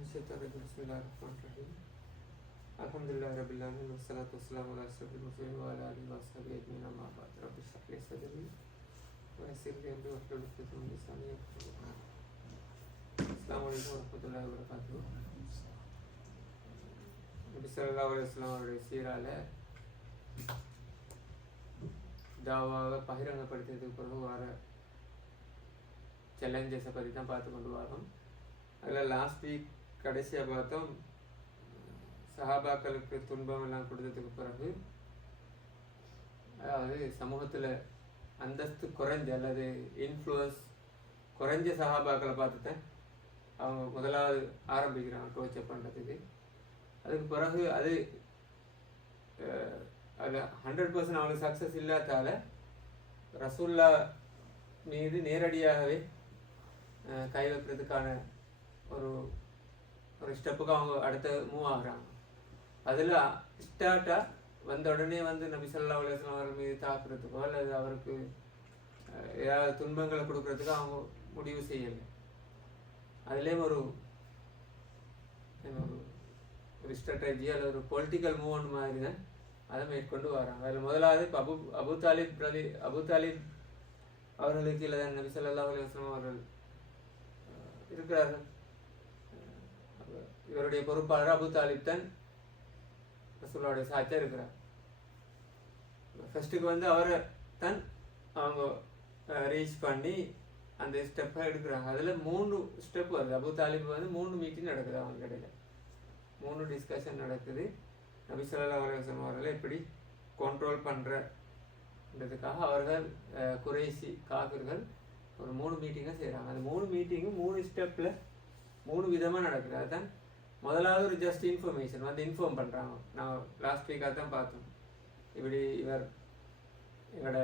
بسم الله الرحمن الرحيم الحمد لله رب العالمين والصلاة والسلام على أشرف المرسلين وعلى آله وصحبه أجمعين أما بعد رب اشرح لي صدري ويسر لي أمري واحلل عقدة من لساني يفقهوا قولي. السلام عليكم ورحمة الله وبركاته. நபி ஸல்லல்லாஹு அலைஹி வஸல்லம் அவருடைய சீரால தாவாவை பகிரங்கப்படுத்தியதுக்கு பிறகு வர சேலஞ்சஸை பற்றி தான் பார்த்து கொண்டு வரோம். அதில் லாஸ்ட் வீக் கடைசியாக பார்த்தோம், சஹாபாக்களுக்கு துன்பம் எல்லாம் கொடுத்ததுக்கு பிறகு, அதாவது சமூகத்தில் அந்தஸ்து குறைஞ்ச அல்லது இன்ஃப்ளூயன்ஸ் குறைஞ்ச சஹாபாக்களை பார்த்துட்டேன் அவங்க முதலாவது ஆரம்பிக்கிறாங்க டோர்ச்சர் பண்ணுறதுக்கு. அதுக்கு பிறகு அது 100% அவங்களுக்கு சக்ஸஸ் இல்லாதால ரசூல்லா மீது நேரடியாகவே கை வைக்கிறதுக்கான ஒரு ஸ்டெப்புக்கு அவங்க அடுத்து மூவ் ஆகுறாங்க. அதில் ஸ்டார்ட்டாக வந்த உடனே நபி ஸல்லல்லாஹு அலைஹி வஸல்லம் அவர்கள் மீது தாக்குறதுக்கோ அல்லது அவருக்கு ஏதாவது துன்பங்களை கொடுக்கறதுக்கோ அவங்க முடிவு செய்யலை. அதுலேயும் ஒரு ஸ்ட்ராட்டஜி அல்லது ஒரு பொலிட்டிக்கல் மூவ்மெண்ட் மாதிரி தான் அதை மேற்கொண்டு வராங்க. அதில் முதலாவது இப்போ அபு தாலிப் அவர்களுக்கு இல்லை தான் நபி ஸல்லல்லாஹு அலைஹி வஸல்லம் அவர்கள் இருக்கிறார்கள். இவருடைய பொறுப்பாளர் அபு தாலிப் தான் ரசூலுல்லாஹுடைய சாட்சியா இருக்கிறார். ஃபர்ஸ்ட்டுக்கு அவரை தான் அவங்க ரீச் பண்ணி அந்த ஸ்டெப்பை எடுக்கிறாங்க. அதில் 3 ஸ்டெப் வருது. அபு தாலிப் 3 மீட்டிங் நடக்குது, அவங்க இடையில 3 டிஸ்கஷன் நடக்குது. நபி ஸல்லல்லாஹு அலைஹி வஸல்லம் அவர்களை எப்படி கண்ட்ரோல் பண்ணுறதுக்காக அவர்கள் குறைசி காபிர்கள் ஒரு 3 மீட்டிங்கை செய்கிறாங்க. அந்த 3 மீட்டிங்கும் 3 ஸ்டெப்பில் 3 விதமாக நடக்குது. அதுதான் முதலாவது ஒரு ஜஸ்ட் இன்ஃபர்மேஷன் இன்ஃபார்ம் பண்ணுறாங்க. நான் லாஸ்ட் வீக்காக தான் பார்த்தோம், இப்படி இவர் எங்களோட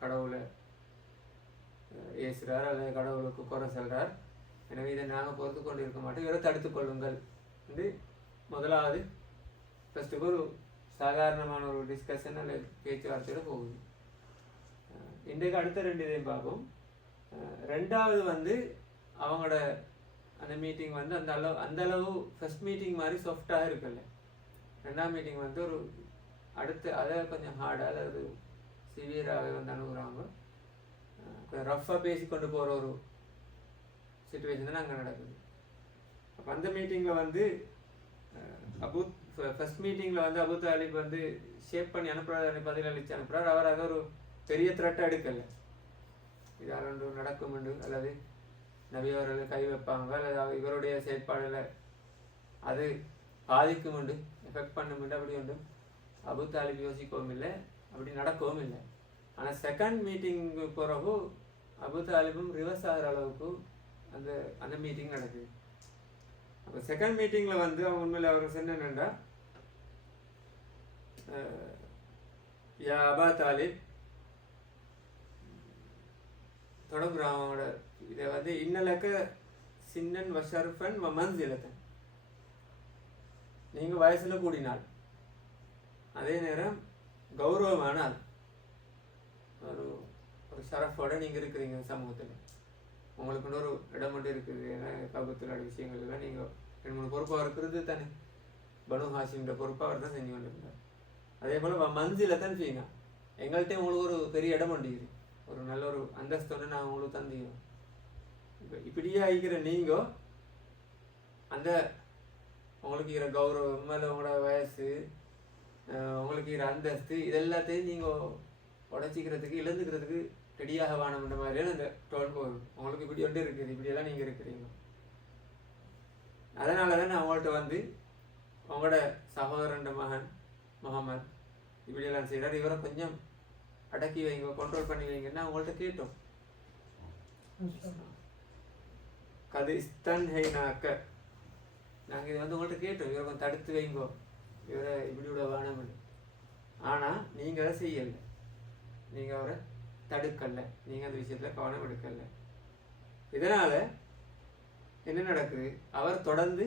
கடவுளை ஏசுகிறார் அல்லது கடவுளுக்கு குறை சொல்கிறார், எனவே இதை நாங்கள் பொறுத்து கொண்டு இருக்க மாட்டோம், இவரை தடுத்து கொள்ளுங்கள் என்று முதலாவது ஃபஸ்ட்டுக்கு ஒரு சாதாரணமான ஒரு டிஸ்கஷன் அல்லது பேச்சுவார்த்தையோடு போகுது. இன்றைக்கு அடுத்த 2 இதையும் பார்ப்போம். ரெண்டாவது அவங்களோட அந்த மீட்டிங் அந்த அளவு ஃபர்ஸ்ட் மீட்டிங் மாதிரி சாஃப்டாக இருக்குல்ல. ரெண்டாவது மீட்டிங் ஒரு அடுத்து அதை கொஞ்சம் ஹார்டாக அல்லது சிவியராகவே அணுகுறாங்க. கொஞ்சம் ரஃப்பாக பேசி கொண்டு போகிற ஒரு சுச்சுவேஷன் தான் அங்கே நடக்குது. அப்போ அந்த மீட்டிங்கில் ஃபர்ஸ்ட் மீட்டிங்கில் அபு தாலிப் ஷேப் பண்ணி அனுப்புறாரு, பதிலளித்து அனுப்புகிறார். அவர் அதை ஒரு பெரிய த்ரெட்டாக எடுக்கலை. இதால் ஒன்று நடக்கும் உண்டு அல்லது நபி அவர்கள் கை வைப்பாங்க அல்லது இவருடைய செயற்பாடுகளை அது பாதிக்கும் உண்டு, எஃபெக்ட் பண்ணும் உண்டு, அப்படி உண்டு அபு தாலிப் யோசிக்கவும் இல்லை, அப்படி நடக்கவும் இல்லை. ஆனால் செகண்ட் மீட்டிங்கு பிறகு அபு தாலிபும் ரிவர்ஸ் ஆகிற அளவுக்கு அந்த மீட்டிங் நடக்குது. அப்போ செகண்ட் மீட்டிங்கில் அவங்க உண்மையில் அவர் சொன்னேன்டா, யா அபா தாலிப் தொடங்குறான் அவனோட இதை இன்னலக்க சின்னன் வஷர்ஃபன் மன்சிலத்தன், நீங்கள் வயசில் கூடினால் அதே நேரம் கௌரவமானால் ஒரு ஷரஃபோட நீங்கள் இருக்கிறீங்க சமூகத்தில், உங்களுக்குன்னு ஒரு இடம் மட்டும் இருக்குது. ஏன்னா கபத்துள்ள விஷயங்கள்லாம் நீங்கள் 2-3 பொறுப்பாக இருக்கிறது தானே. பனு ஹாஷிம்ன்ற பொறுப்பாக அவர் தான் செஞ்சு கொண்டிருந்தார். அதே போல் மன்சிலத்தன் ஃபீனா, எங்கள்கிட்ட உங்களுக்கு ஒரு பெரிய இடம் உண்டு, ஒரு நல்ல ஒரு அந்தஸ்தோடு நான் உங்களுக்கு தந்துக்கிறோம். இப்போ இப்படியே ஆகிக்கிற நீங்கள் அந்த உங்களுக்கு இருக்கிற கௌரவம் மேலே உங்களோட வயசு உங்களுக்கு இருக்கிற அந்தஸ்து இதெல்லாத்தையும் நீங்கள் உடச்சிக்கிறதுக்கு இழந்துக்கிறதுக்கு ரெடியாக வானம்ன்ற மாதிரியான அந்த டோன் போகும். உங்களுக்கு இப்படி ஒன்று இருக்குது, இப்படியெல்லாம் நீங்கள் இருக்கிறீங்க. அதனால தான் நான் அவங்கள்ட்ட உங்களோட சகோதரன் மகன் முகமது இப்படியெல்லாம் செய்கிறார், இவரை கொஞ்சம் அடக்கி வைங்க, கண்ட்ரோல் பண்ணி வைங்கன்னா அவங்கள்ட்ட கேட்டோம். கது இஸ்தன் ஹெய்னாக்க, நாங்கள் இது உங்கள்கிட்ட கேட்டோம், இவரை கொஞ்சம் தடுத்து வைங்கோ, இவரை இப்படி விட வேணாம்னு. ஆனால் நீங்கள் அதை செய்யலை, நீங்கள் அவரை தடுக்கலை, நீங்கள் அந்த விஷயத்தில் கவனம் எடுக்கலை. இதனால் என்ன நடக்குது, அவர் தொடர்ந்து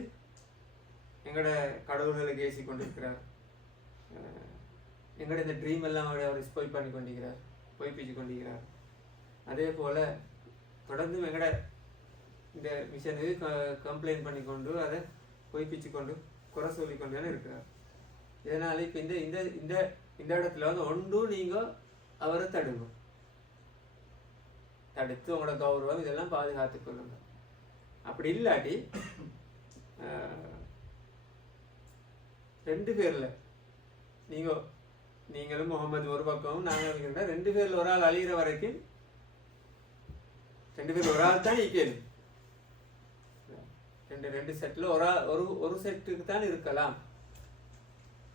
எங்களோட கடவுள்களுக்கு ஏசி கொண்டிருக்கிறார், எங்களோட இந்த ட்ரீம் எல்லாம் அவர் ஸ்பாயில் பண்ணி கொண்டிருக்கிறார், பொய்ப்பிச்சு கொண்டிருக்கிறார். அதே போல் தொடர்ந்து எங்களோட இந்த மிஷனுக்கு கம்ப்ளைண்ட் பண்ணி கொண்டு அதை பொய்ப்பிச்சு கொண்டு குறை சொல்லிக்கொண்டு தானே இருக்கிறார். இதனால் இப்போ இந்த இந்த இந்த இந்த இடத்துல வந்து ஒன்றும் நீங்கள் அவரை தடுங்க, தடுத்து உங்களோட கௌரவம் இதெல்லாம் பாதுகாத்து கொள்ளுங்க. அப்படி இல்லாட்டி ரெண்டு பேரில் நீங்களும் முகமது ஒரு பக்கமும் நாங்கள் 2 பேரில் ஒரு ஆள் அழிகிற வரைக்கும் 2 பேர் ஒரு ஆள் தான் ஈக்கேது. ரெண்டு செட்டில் ஒரு செட்டுக்கு தான் இருக்கலாம்.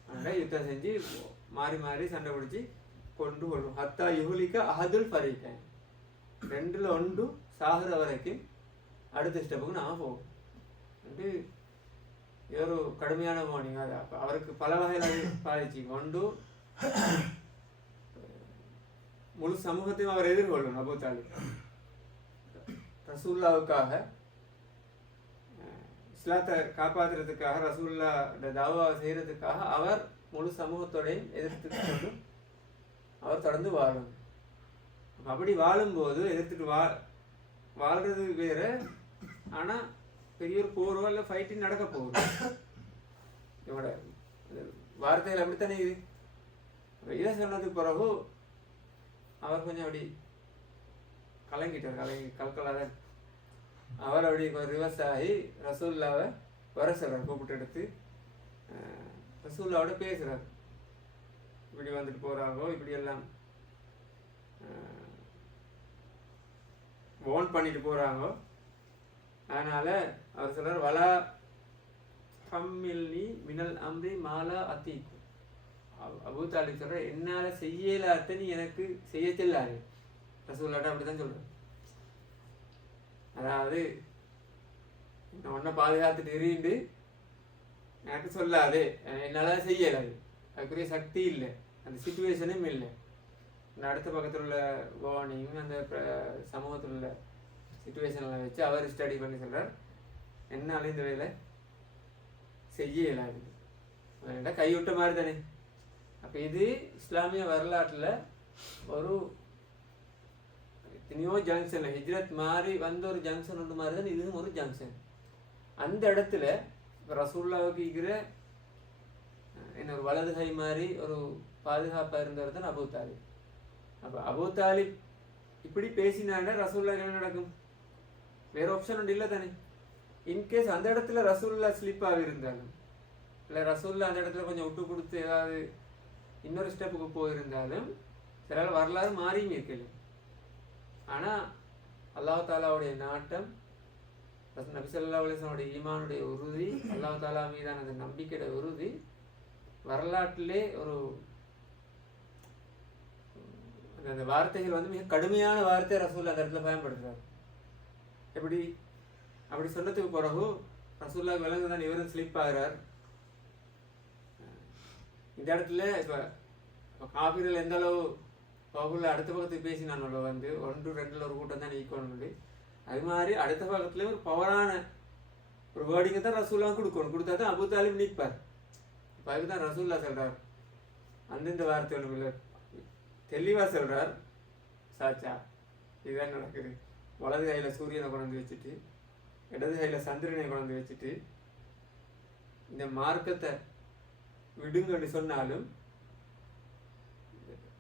அதனால் யுத்தம் செஞ்சு மாறி மாறி சண்டை பிடிச்சி கொண்டு கொள்ளும். ஹத்தா யுகுலிக்க அஹதுல் ஃபரீக்கைன், 2ல் 1 சாகுற வரைக்கும் அடுத்த ஸ்டெப்புக்கு நான் போவோம். வந்து இது ஒரு கடுமையான வார்னிங். அது அப்போ அவருக்கு பல வகையில் பாதிச்சு. 1 முழு சமூகத்தையும் அவர் எதிர்கொள்ளணும். அபூ தாலிப் ரசூல்லாவுக்காக இஸ்லாத்தை காப்பாற்றுறதுக்காக, ரசூல்லா தாவா செய்கிறதுக்காக அவர் முழு சமூகத்தோடையும் எதிர்த்து கொண்டு அவர் தொடர்ந்து வாழணும். அப்படி வாழும்போது எதிர்த்துட்டு வாழ்றது வேற, ஆனால் பெரிய ஒரு போரோ இல்லை ஃபைட்டிங் நடக்க போகுது. இவனோட வார்த்தைகள் அப்படித்தானே இது. இதை சொன்னதுக்கு பிறகு அவர் கொஞ்சம் அப்படி கலக்கலாத அவர் அப்படி ரிவர்ஸ் ஆகி ரசூல்லாவை வர சொல்கிறார், கூப்பிட்டு எடுத்து ரசூல்லாவோட பேசுகிறார். இப்படி வந்துட்டு போகிறாங்கோ, இப்படி எல்லாம் ஓன் பண்ணிட்டு போகிறாங்கோ. அதனால் அவர் சொல்கிறார், வலா ஹம்மில்னி மினல் அம்ரி மாலா அத்தீக். அபூ தாலிப் சொல்கிற, என்னால் செய்யலாத்த நீ எனக்கு செய்ய செல்லாது. ரசூல்லாட்ட அப்படி தான் சொல்கிறேன். அதாவது ஒன்றை பாதுகாத்துட்டு எறிண்டு எனக்கு சொல்லாது, என்னால் செய்யலாது, அதுக்குரிய சக்தி இல்லை, அந்த சிச்சுவேஷனும் இல்லை. அடுத்த பக்கத்தில் உள்ள வார்னிங் அந்த சமூகத்தில் உள்ள சிச்சுவேஷனில் வச்சு அவர் ஸ்டடி பண்ணி சொல்கிறார், என்னால் இந்த வேலை செய்ய இயலாது. அதனால கைவிட்ட மாதிரி தானே. அப்போ இது இஸ்லாமிய வரலாற்றில் ஒரு எத்தனையோ ஜங்ஷன், ஹிஜ்ரத் மாதிரி வந்த ஒரு ஜங்ஷன் ஒன்று மாதிரி தான் இதுவும் ஒரு ஜங்ஷன். அந்த இடத்துல ரசூல்லாவுக்கு இருக்கிற என்ன ஒரு வலது கை மாதிரி ஒரு பாதுகாப்பாக இருந்தவர் தான் அபூ தாலிப். அப்போ அபூ தாலிப் இப்படி பேசினாங்க, ரசூல்லா என்ன நடக்கும்? வேறு ஆப்ஷன் ஒன்று இல்லை தானே. இன்கேஸ் அந்த இடத்துல ரசூல்லா ஸ்லிப்பாக இருந்தாலும், இல்லை ரசூல்லா அந்த இடத்துல கொஞ்சம் விட்டு கொடுத்து ஏதாவது இன்னொரு ஸ்டெப்புக்கு போயிருந்தாலும் சில வரலாறு மாறியும் இருக்கல. ஆனால் அல்லாஹ் தாலாவுடைய நாட்டம், நபி ஸல்லல்லாஹு அலைஹி வஸல்லம் ஈமானுடைய உறுதி, அல்லாஹ் தாலா மீதான அந்த நம்பிக்கையோட உறுதி வரலாற்றிலே ஒரு அந்த வார்த்தைகள் வந்து மிக கடுமையான வார்த்தை ரசூல்லா அந்த இடத்துல பயன்படுத்துறாரு. எப்படி அப்படி சொன்னதுக்கு பிறகு ரசூல்லா விலங்கு தான் இவரும் ஸ்லிப் ஆகிறார். இந்த இடத்துல இப்போ காபீர்கள் எந்த அளவு பகுல அடுத்த பக்கத்துக்கு பேசினானோ வந்து 1, 2 ஒரு கூட்டம் தான் ஈக்குவல். அது மாதிரி அடுத்த பக்கத்துல ஒரு பவரான ஒரு வேர்டிங்கை தான் ரசூல்லா கொடுக்கணும். கொடுத்தா தான் அபூ தாலிப் நிற்பார். இப்போ அதுக்கு தான் ரசூல்லா சொல்கிறார், அந்தந்த வார்த்தை ஒன்றும் இல்லை, தெளிவாக சொல்கிறார், சாச்சா இதுதான் நடக்குது. வலது கையில் சூரியனை கொண்டு வச்சுட்டு இடது கையில் சந்திரனை கொண்டு வச்சுட்டு இந்த மார்க்கத்தை விடுங்கன்னு சொன்னாலும்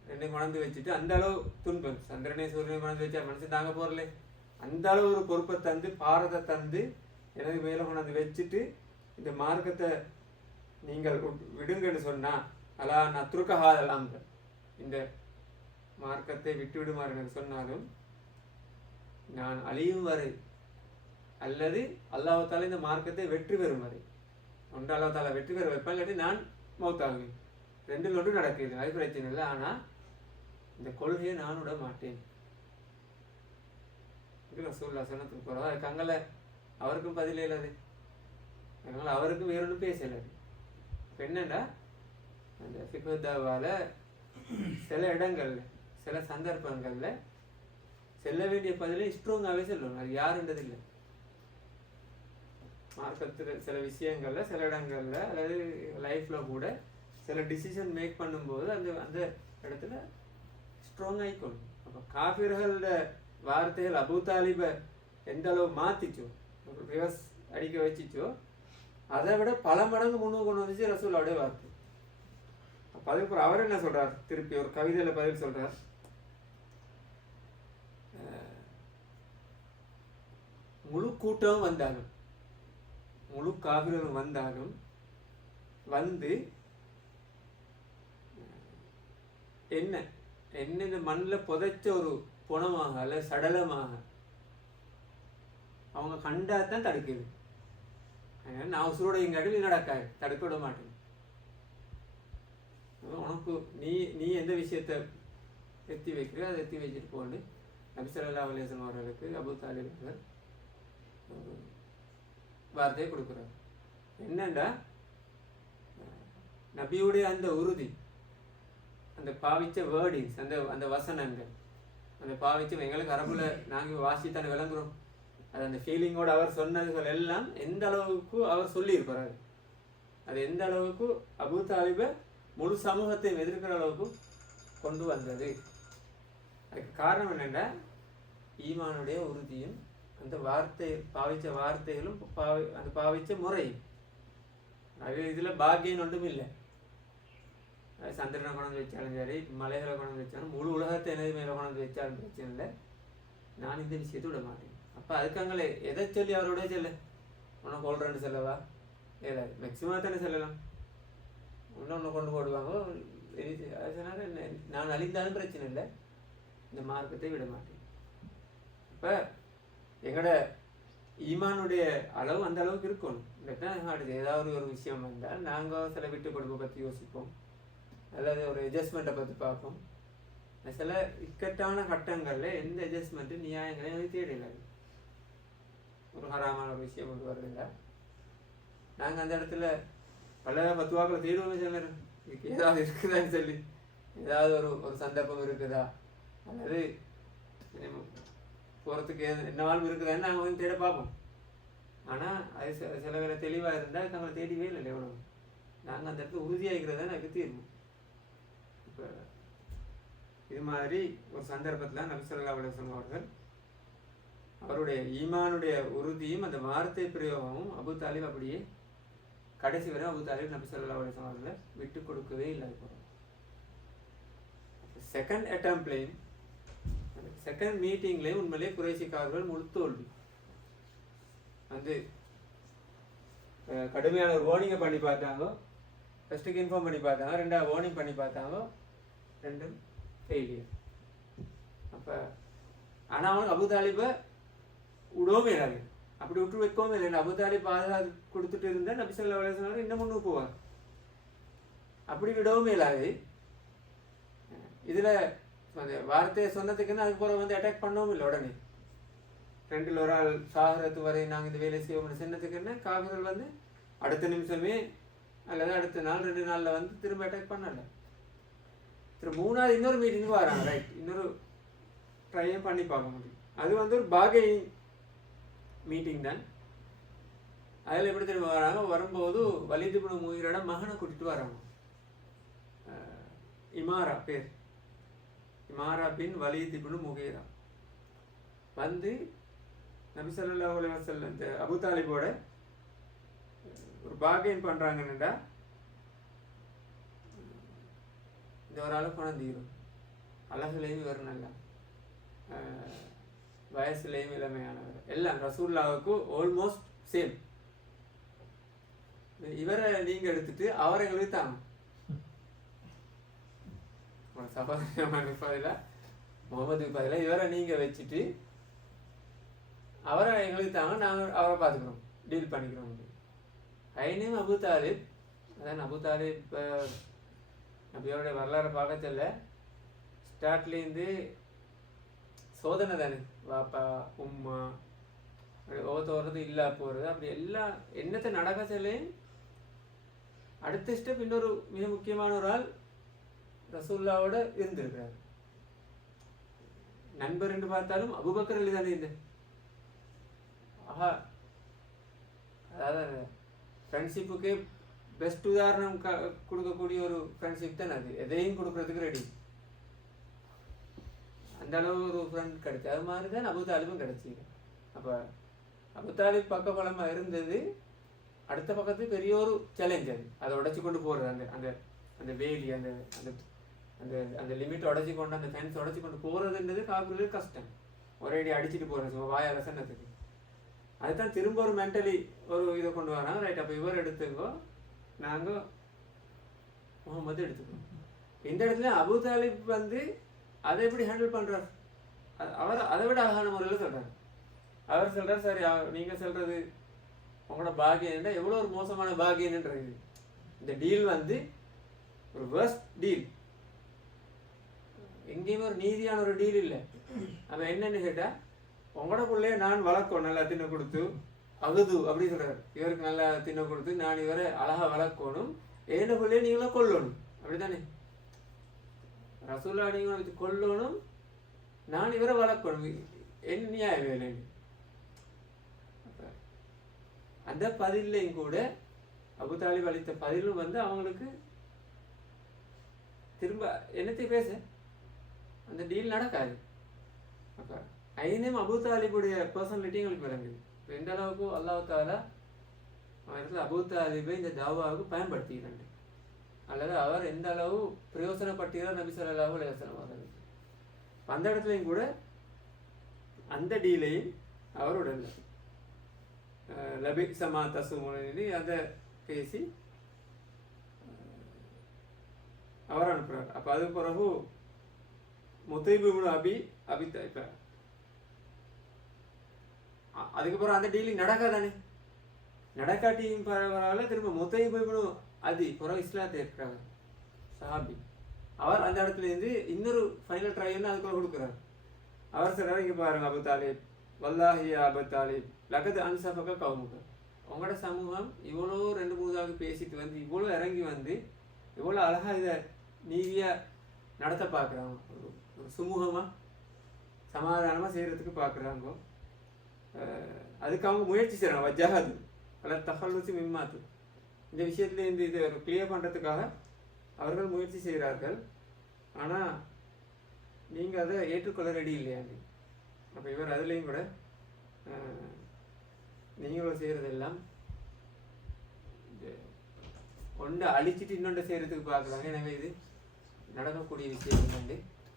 ரெண்டையும் கொண்டு வச்சுட்டு அந்த அளவு துன்பம், சந்திரனை சூரியனை கொண்டு வச்சா மனுஷன் தாங்க போறலே, அந்த அளவு ஒரு பொறுப்பை தந்து பாரத்தை தந்து எனக்கு மேலே கொண்டாந்து வச்சுட்டு இந்த மார்க்கத்தை நீங்கள் விடுங்கன்னு சொன்னா அலா நத்ருக்கஹாதலாம், இந்த மார்க்கத்தை விட்டு விடுமாறு சொன்னாலும் நான் அழியும் வரை அல்லது அல்லாஹ் தாலா இந்த மார்க்கத்தை வெற்றி பெறும் வரை, ஒன்று அல்லாஹ் தாலா வெற்றி பெற வைப்பேன், இல்லாட்டி நான் மௌத்தாகுவேன். 2ல் 1 நடக்குது, அது பிரச்சனை இல்லை. ஆனால் இந்த கொள்கையை நான் விட மாட்டேன். ரசூலுல்லாஹ் சொன்னதுக்கு போகிறோம். அதுக்கு அங்கே அவருக்கும் பதில் இல்லாது, அதனால அவருக்கும் வேற ஒன்றும் பேசலாது. இப்போ என்னண்டா அந்த ஃபிக்ஹுத்தாவால் சில இடங்கள்ல சில சந்தர்ப்பங்களில் செல்ல வேண்டிய பதிலை ஸ்ட்ராங்காகவே சொல்லணும். அது யாருன்றது இல்லை. மார்க்கத்தில் சில விஷயங்களில் சில இடங்களில் அல்லது லைஃப்பில் கூட சில டிசிஷன் மேக் பண்ணும்போது அந்த அந்த இடத்துல ஸ்ட்ராங் ஆகிக்கணும். அப்போ காஃபிர்களோட வார்த்தைகள் அபூ தாலிபை எந்த அளவு மாற்றிச்சோ, ரிவர்ஸ் அடிக்க வச்சிச்சோ, அதை விட பல மடங்கு முன்னுக்கு கொண்டு வந்துச்சு ரசூலுல்லாவுடைய வார்த்தை. அப்போ அதுக்கப்புறம் அவர் என்ன சொல்றார், திருப்பி ஒரு கவிதையில் பதில் சொல்றார், முழு கூட்டமும் வந்தாலும் முழு காவிர்களும் வந்தாலும் வந்து என்ன என்ன இந்த மண்ணில் புதைச்ச ஒரு புணமாக அல்ல சடலமாக அவங்க கண்டாதான் தடுக்குது. நான் உசுரோட எங்காட்டி நீ நடக்காது, தடுக்க விட மாட்டேன். உனக்கு நீ நீ எந்த விஷயத்த எத்தி வைக்கிறியோ அதை எத்தி வச்சுட்டு போன்னு நபி ஸல்லல்லாஹு அலைஹி வஸல்லம் அவர்களுக்கு அபூ தாலிப் அவர்கள் வார்த்தையை கொடுக்குறார். என்னண்டா நபியுடைய அந்த உறுதி, அந்த பாவிச்ச வேர்டிங்ஸ், அந்த அந்த வசனங்கள், அந்த பாவிச்ச எங்களுக்கு அரபுல நாங்கள் வாசித்தானே விளங்குறோம். அது அந்த ஃபீலிங்கோடு அவர் சொன்னதுகள் எல்லாம் எந்த அளவுக்கு அவர் சொல்லியிருப்பார், அது எந்த அளவுக்கு அபூ தாலிபை முழு சமூகத்தையும் எதிர்க்கிற அளவுக்கு கொண்டு வந்தது. அதுக்கு காரணம் என்னென்னா ஈமானுடைய உறுதியும் அந்த வார்த்தை பாவிச்ச வார்த்தைகளும் அந்த பாவிச்ச முறையும். அது இதில் பாக்கியம் ஒன்றும் இல்லை. சந்திரனை கொண்டு வச்சாலும் சரி, மலைகளை கொண்டு வச்சாலும், முழு உலகத்தை எனது மேலே கொண்டு வச்சாலும் பிரச்சனை இல்லை, நான் இந்த விஷயத்தை விட மாட்டேன். அப்போ அதுக்காங்களே எதை சொல்லி அவரோட சொல்ல, உனக்கு கொள்றேன்னு சொல்லவா? ஏதாவது மேக்சிமம் தானே சொல்லலாம். ஒன்று கொண்டு போடுவாங்க. அதனால நான் அழிந்தாலும் பிரச்சனை இல்லை, இந்த மார்க்கத்தை விட மாட்டேன். இப்போ எங்களோட ஈமானுடைய அளவு அந்த அளவுக்கு இருக்கணும். இல்லைன்னா அடுத்து ஏதாவது ஒரு விஷயம் வந்தால் நாங்கள் சில விட்டு கொடுப்பை பற்றி யோசிப்போம், அல்லது ஒரு அட்ஜஸ்ட்மெண்ட்டை பற்றி பார்ப்போம். சில இக்கட்டான கட்டங்களில் எந்த அட்ஜஸ்ட்மெண்ட்டு நியாயங்களையும் தேடலாது. ஒரு ஹராமான ஒரு விஷயம் கொண்டு வருதுங்களா, நாங்கள் அந்த இடத்துல பல பத்துவாக்களை தேடுவோம். சிலர் இதுக்கு ஏதாவது இருக்குதான்னு சொல்லி, ஏதாவது ஒரு சந்தர்ப்பம் இருக்குதா, அல்லது போகிறதுக்கு என்னவாலும் இருக்குதான்னு நாங்கள் வந்து தேட பார்ப்போம். ஆனால் அது சில வேலை தெளிவாக இருந்தால் தங்களை தேடிவே இல்லை. எவ்வளோ நாங்கள் அந்த இடத்துல உறுதியாகிறதா எனக்கு தீர்வு. இப்போ இது மாதிரி ஒரு சந்தர்ப்பத்தில் நபி ஸல்லல்லாஹு அலைஹி வஸல்லம் அவர்கள் அவருடைய ஈமானுடைய உறுதியும் அந்த வார்த்தை பிரயோகமும் அபூ தாலிப் அப்படியே கடைசி வரை அபூ தாலிப் நபி ஸல்லல்லாஹு அலைஹி வஸல்லம் அவர்களை விட்டு கொடுக்கவே இல்லை. செகண்ட் அட்டம்ப்ட்லையும் செகண்ட் மீட்டிங்லேயும் உண்மையிலே குறைஷிக்காரர்கள் முழு தோல்வி. வந்து கடுமையான ஒரு வார்னிங்கை பண்ணி பார்த்தாங்க, ஃபஸ்ட்டுக்கு இன்ஃபார்ம் பண்ணி பார்த்தாங்க, ரெண்டாவது வார்னிங் பண்ணி பார்த்தாங்க, ரெண்டும் ஃபெயிலியர். அப்போ ஆனால் அவனுக்கு அபூ தாலிபை விடவும் இல்லாது, அப்படி விட்டு வைக்கவும் இல்லை. அபூ தாலிப் பாதுகாப்பு கொடுத்துட்டு இருந்தால் நபி ஸல்லல்லாஹு அலைஹி வஸல்லம் இன்னும் முன்னுக்கு போவார். அப்படி விடவும் இல்லாது. இதில் அந்த வார்த்தையை சொன்னதுக்குன்னு அதுக்கு பிறகு வந்து அட்டாக் பண்ணவும் இல்லை. உடனே ரெண்டில் ஒரு ஆள் சாகரத்து வரை நாங்கள் இந்த வேலை செய்வோம்னு சொன்னதுக்குன்னு காவிர்கள் வந்து அடுத்த நிமிஷமே அல்லது அடுத்த நாள் 2 நாளில் வந்து திரும்ப அட்டாக் பண்ணலை. திரு மூணாவது இன்னொரு மீட்டிங்கு வராங்க. ரைட், இன்னொரு ட்ரையும் பண்ணி பார்க்க முடியும். அது வந்து ஒரு பாகை மீட்டிங் தான். அதில் எப்படி திரும்ப வராங்க, வரும்போது வலீத் இப்னு முகீரோட மகனை கூட்டிகிட்டு வராங்க. இமாரா பேர், இமாரா பின் வலீத் இப்னு முகீரா வந்து நபி ஸல்லல்லாஹு அலைஹி வஸல்லம் இந்த அபூ தாலிபோட ஒரு பாகெயின் பண்ணுறாங்கன்னுடா, இந்த ஒரு ஆள் பணம் தீரும், அழகுலையும் வரும், நல்லா வயசுலையும் இளமையானவர், எல்லாம் ரசூலுல்லாஹுக்கு ஆல்மோஸ்ட் சேம். இவரை நீங்கள் எடுத்துட்டு அவரை எங்களுக்கு தாங்க சகோதரனுக்கு பதிலாக முகமதுக்கு பதிலாக இவரை நீங்கள் வச்சுட்டு அவரை எங்களுக்கு தாங்க, நாங்கள் அவரை பார்த்துக்கிறோம், டீல் பண்ணிக்கிறோம். ஐநேம் அபூ தாலிப். அதான் அபூ தாலிப் இப்போ நபியோடைய வரலாறு பார்க்க சொல்ல ஸ்டார்ட்லேருந்து சோதனை தானே, வாப்பா உம்மா ஒவ்வொருத்தவரது இல்லா போகிறது, அப்படி எல்லாம் என்னத்தை நடக்க சொல்லேன். அடுத்த ஸ்டெப் இன்னொரு மிக முக்கியமான ஒரு ஆள் ரசூலுல்லாவோட இருந்திருக்கிறார். நண்பர் என்று பார்த்தாலும் அபூபக்கர் அலி தானே இந்த ஆஹா, அதாவது ஃப்ரெண்ட்ஷிப்புக்கே பெஸ்ட் உதாரணம் கொடுக்கக்கூடிய ஒரு ஃப்ரெண்ட்ஷிப் தான் அது. எதையும் கொடுக்கறதுக்கு ரெடி, அந்த அளவு ஒரு ஃப்ரெண்ட் கிடைச்சி. அது மாதிரி தான் அபூ தாலிபும் கிடைச்சி. அப்போ அபூ தாலிப் பக்கபலமாக இருந்தது அடுத்த பக்கத்து பெரிய ஒரு சேலஞ்ச் அதை உடைச்சி கொண்டு போகிறது அந்த அந்த அந்த வேலி அந்த அந்த அந்த அந்த லிமிட் உடச்சி கொண்டு அந்த ஃபென்ஸ் உடச்சி கொண்டு போகிறதுன்றது காப்பிர்களுக்கு கஷ்டம். ஒரே அடி அடிச்சுட்டு போகிறது சும்மா வாயால் சன்னத்துக்கு. அதுதான் திரும்ப ஒரு மென்டலி ஒரு இதை கொண்டு வராங்க. ரைட், அப்போ இவர் எடுத்துங்கோ, நாங்கள் முகமது எடுத்துக்கோம். இந்த இடத்துல அபு தாலிப் அதை எப்படி ஹேண்டில் பண்ணுறார்? அவர் அதை விட அழகான முறையில் சொல்கிறார். அவர் சொல்கிறார், சரி நீங்கள் சொல்கிறது உங்களோட பாகியன்டா எவ்வளோ ஒரு மோசமான பாகியன்ன்றது. இந்த டீல் ஒரு வேர்ஸ்ட் டீல், எங்கேயுமே ஒரு நீதியான ஒரு டீல் இல்லை. அப்போ என்னன்னு கேட்டால், உங்களோட பிள்ளைய நான் வளர்க்கணும், நல்லா தின்ன கொடுத்து அகுது அப்படி சொல்கிறார். இவருக்கு நல்லா தின்ன கொடுத்து நான் இவரை அழகாக வளர்க்கணும், ஏன பிள்ளைய நீங்களும் கொல்லணும், அப்படி தானே? ரசூல்லா நீங்களும் வச்சு கொல்லணும், நான் இவரை வளர்க்கணும், என்ன நியாயம் வேலை? அந்த பதிலையும் கூட அபு தாலிப் அளித்த பதிலும் அவங்களுக்கு திரும்ப என்னத்தை பேச அந்த டீல் நடக்காது. அப்போ ஐநம் அபு தாலிபுடைய பர்சனாலிட்டி எங்களுக்கு விளங்குது. எந்த அளவுக்கு அல்லாஹ் தாலா அவர்கள் அபு தாலிபை இந்த தாவாவுக்கு பயன்படுத்திக்கிறாங்க, அல்லது அவர் எந்த அளவு பிரயோசனப்பட்டுகிறார் நபி ஸல்லல்லாஹு அலைஹி வஸல்லம் அவர்கள். அந்த இடத்துலையும் கூட அந்த டீலையும் அவருடன் லபி சமா தசுமொழி அதை பேசி அவர் அனுப்புகிறார். அப்போ அது பிறகு முத்தைபுன் அபி இப்போ அதுக்கப்புறம் அந்த டீலிங் நடக்காதானே, நடக்காட்டியும் பரவாயில்ல. திரும்ப முத்தைபுன் அதி பிறகு இஸ்லாத்தை ஏற்கிறாங்க சஹாபி. அவர் அந்த இடத்துலேருந்து இன்னொரு ஃபைனல் ட்ரைன்னு அதுக்குள்ள கொடுக்குறாரு. அவர் சொல்கிறார், இங்கே பாருங்க அபு தாலிப், வல்லாஹி அபு தாலிப் லகது அன்சஃபக கவுமுக, உங்களோட சமூகம் இவ்வளோ 2-3 பேசிட்டு இவ்வளோ இறங்கி இவ்வளோ அழகாக இதை நீதியாக நடத்த பார்க்குறாங்க, ஒரு சுமூகமாக சமாதானமாக செய்கிறதுக்கு பார்க்குறாங்க. அதுக்கு அவங்க முயற்சி செய்கிறாங்க. வஜ்ஜஹது அல்ல தஹல்லுசி மிம்மாத்து, இந்த விஷயத்துலேருந்து இதை ஒரு கிளியர் பண்ணுறதுக்காக அவர்கள் முயற்சி செய்கிறார்கள். ஆனால் நீங்கள் அதை ஏற்றுக்கொள்ள ரெடி இல்லையாங்க. அப்போ இவர் அதுலேயும் கூட நீங்களும் செய்கிறதெல்லாம் ஒன்றை அழிச்சிட்டு இன்னொன்றை செய்கிறதுக்கு பார்க்குறாங்க. எனவே இது நடக்கக்கூடிய விஷயம்